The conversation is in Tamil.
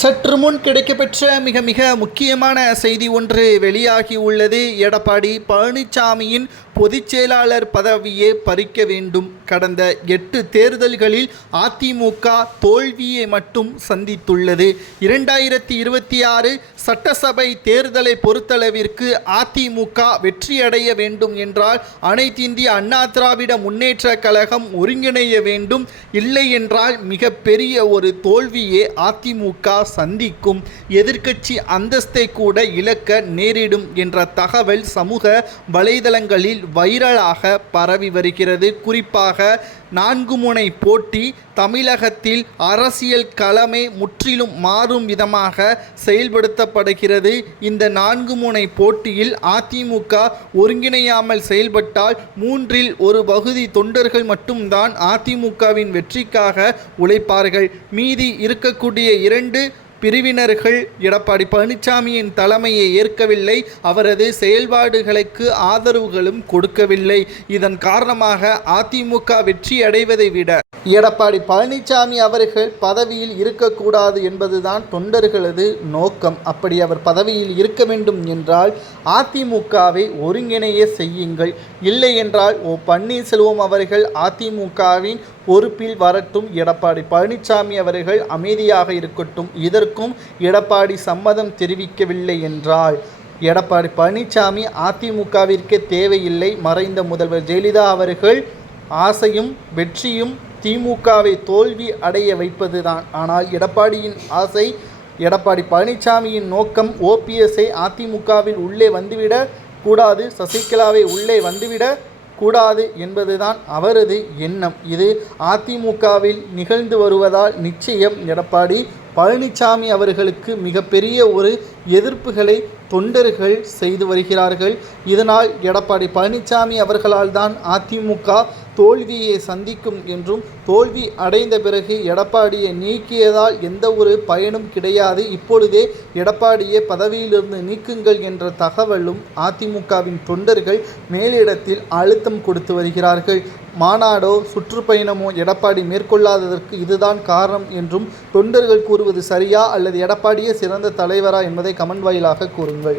சற்று முன் கிடைக்கப்பெற்ற மிக மிக முக்கியமான செய்தி ஒன்று வெளியாகி உள்ளது. எடப்பாடி பழனிசாமியின் பொதுச் செயலாளர் பறிக்க வேண்டும். கடந்த எட்டு தேர்தல்களில் அதிமுக தோல்வியை மட்டும் சந்தித்துள்ளது. இரண்டாயிரத்தி இருபத்தி ஆறு சட்டசபை தேர்தலை பொறுத்தளவிற்கு அதிமுக வெற்றியடைய வேண்டும் என்றால் அனைத்து இந்திய அண்ணா திராவிட முன்னேற்ற கழகம் ஒருங்கிணைய வேண்டும். இல்லை என்றால் மிகப்பெரிய ஒரு தோல்வியை அதிமுக சந்திக்கும். எதிர்க்கட்சி அந்தஸ்தை கூட இழக்க நேரிடும் என்ற தகவல் சமூக வலைதளங்களில் வைரலாக பரவி வருகிறது. குறிப்பாக நான்கு முனை போட்டி தமிழகத்தில் அரசியல் களமே முற்றிலும் மாறும் விதமாக செயல்படுத்தப்படுகிறது. இந்த நான்கு முனை போட்டியில் அதிமுக ஒருங்கிணையாமல் செயல்பட்டால் மூன்றில் ஒரு பகுதி தொண்டர்கள் மட்டும்தான் அதிமுகவின் வெற்றிக்காக உழைப்பார்கள். மீதி இருக்கக்கூடிய இரண்டு பிரிவினர்கள் எடப்பாடி பழனிசாமியின் தலைமையை ஏற்கவில்லை அவரது செயல்பாடுகளுக்கு ஆதரவுகளும் கொடுக்கவில்லை. இதன் காரணமாக அதிமுக வெற்றி அடைவதை விட எடப்பாடி பழனிசாமி அவர்கள் பதவியில் இருக்கக்கூடாது என்பதுதான் தொண்டர்களது நோக்கம். அப்படி அவர் பதவியில் இருக்க வேண்டும் என்றால் அதிமுகவை ஒருங்கிணைய செய்யுங்கள். இல்லை என்றால் ஓ பன்னீர்செல்வம் அவர்கள் அதிமுகவின் பொறுப்பில் வரட்டும் எடப்பாடி பழனிசாமி அவர்கள் அமைதியாக இருக்கட்டும் இதற்கும் எடப்பாடி சம்மதம் தெரிவிக்கவில்லை என்றால் எடப்பாடி பழனிசாமி அதிமுகவிற்கே தேவையில்லை மறைந்த முதல்வர் ஜெயலலிதா அவர்கள் ஆசையும் வெற்றியும் திமுகவை தோல்வி அடைய வைப்பதுதான். ஆனால் எடப்பாடியின் ஆசை எடப்பாடி பழனிசாமியின் நோக்கம் ஓபிஎஸ்ஐ அதிமுகவில் உள்ளே வந்துவிட கூடாது சசிகலாவை உள்ளே வந்துவிட கூடாது என்பதுதான் அவரது எண்ணம். இது அதிமுகவில் நிகழ்ந்து வருவதால் நிச்சயம் எடப்பாடி பழனிசாமி அவர்களுக்கு மிகப்பெரிய ஒரு எதிர்ப்புகளை தொண்டர்கள் செய்து வருகிறார்கள். இதனால் எடப்பாடி பழனிசாமி அவர்களால் தான் அதிமுக தோல்வியை சந்திக்கும் என்றும் தோல்வி அடைந்த பிறகு எடப்பாடியை நீக்கியதால் எந்த ஒரு பயனும் கிடையாது. இப்பொழுதே எடப்பாடியை பதவியிலிருந்து நீக்குங்கள் என்ற தகவலும் அதிமுகவின் தொண்டர்கள் மேலிடத்தில் அழுத்தம் கொடுத்து வருகிறார்கள். மாநாடோ சுற்றுப்பயணமோ எடப்பாடி மேற்கொள்ளாததற்கு இதுதான் காரணம் என்றும் தொண்டர்கள் கூறுவது சரியா அல்லது எடப்பாடியே சிறந்த தலைவரா என்பதை கமெண்ட் வாயிலாக கூறுங்கள்.